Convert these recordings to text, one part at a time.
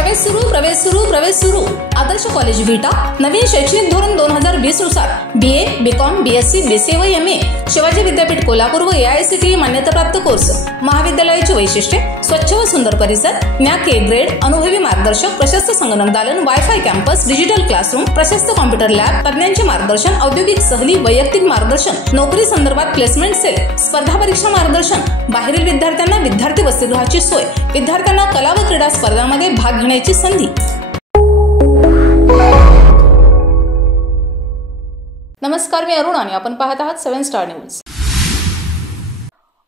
प्रवेश सुरू आदर्श कॉलेज विटा नवीन शैक्षणिक धोरण 2020 नुसार BA BCom BSc BCA व MA शिवाजी विद्यापीठ कोल्हापूर व AICTE मान्यताप्राप्त कोर्स। महाविद्यालयाची वैशिष्ट्ये स्वच्छ व सुंदर परिसर, NAAC A ग्रेड, अनुभवी मार्गदर्शक, प्रशस्त संगणक दालन, वायफाय कॅम्पस, डिजिटल क्लासरूम, प्रशस्त कॉम्प्युटर लॅब, तज्ञांचे मार्गदर्शन, औद्योगिक सहली, वैयक्तिक मार्गदर्शन, नोकरी संदर्भात प्लेसमेंट सेल, स्पर्धा परीक्षा मार्गदर्शन, बाहेरील विद्यार्थ्यांना विद्यार्थी वसतिगृहाची सोय, विद्यार्थ्यांना कला व क्रीडा स्पर्धांमध्ये भाग घेण्याची संधी। नमस्कार, मी अरुण आणि आपण पाहत आहात 7 स्टार न्यूज।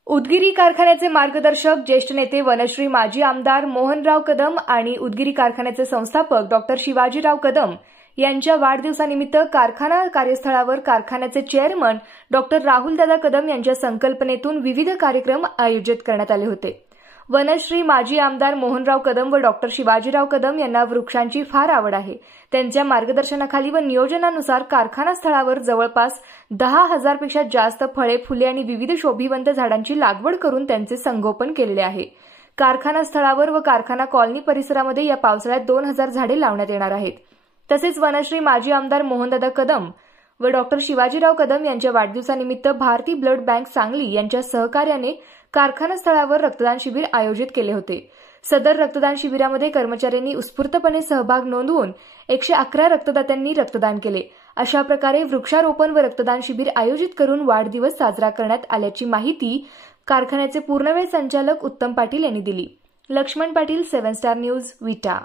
उदगीर कारखान्याचे मार्गदर्शक ज्येष्ठ नेते वनश्री माजी आमदार मोहनराव कदम आणि उदगीर कारखान्याचे संस्थापक डॉक्टर शिवाजीराव कदम यांच्या वाढदिवसानिमित्त कारखाना कार्यस्थळावर कारखान्याचे चेअरमन डॉक्टर राहुलदादा कदम यांच्या संकल्पनेतून विविध कार्यक्रम आयोजित करण्यात आले होते। वनश्री माजी आमदार मोहनराव कदम व डॉक्टर शिवाजीराव कदम यांना वृक्षांची फार आवड आहे। त्यांच्या मार्गदर्शनाखाली व नियोजनानुसार कारखाना स्थळावर जवळपास 10,000 पेक्षा जास्त फळे, फुले आणि विविध शोभिवंत झाडांची लागवड करून त्यांचे संगोपन केलेले आहे। कारखाना स्थळावर व कारखाना कॉलनी परिसरामध्ये या पावसाळ्यात 2,000 झाडे लावण्यात येणार आहेत। तसेच वनश्री माजी आमदार मोहनदादा कदम व डॉक्टर शिवाजीराव कदम यांच्या वाढदिवसानिमित्त भारती ब्लड बँक सांगली यांच्या सहकार्याने कारखाना स्थळावर रक्तदान शिबिर आयोजित केले होते। सदर रक्तदान शिबिरामध्ये कर्मचाऱ्यांनी उत्स्फूर्तपणे सहभाग नोंदवून 111 रक्तदात्यांनी रक्तदान केले। अशा प्रकारे वृक्षारोपण व रक्तदान शिबिर आयोजित करून वाढदिवस साजरा करण्यात आल्याची माहिती कारखान्याचे पूर्णवेळ संचालक उत्तम पाटील यांनी दिली। लक्ष्मण पाटील, 7 स्टार न्यूज, विटा।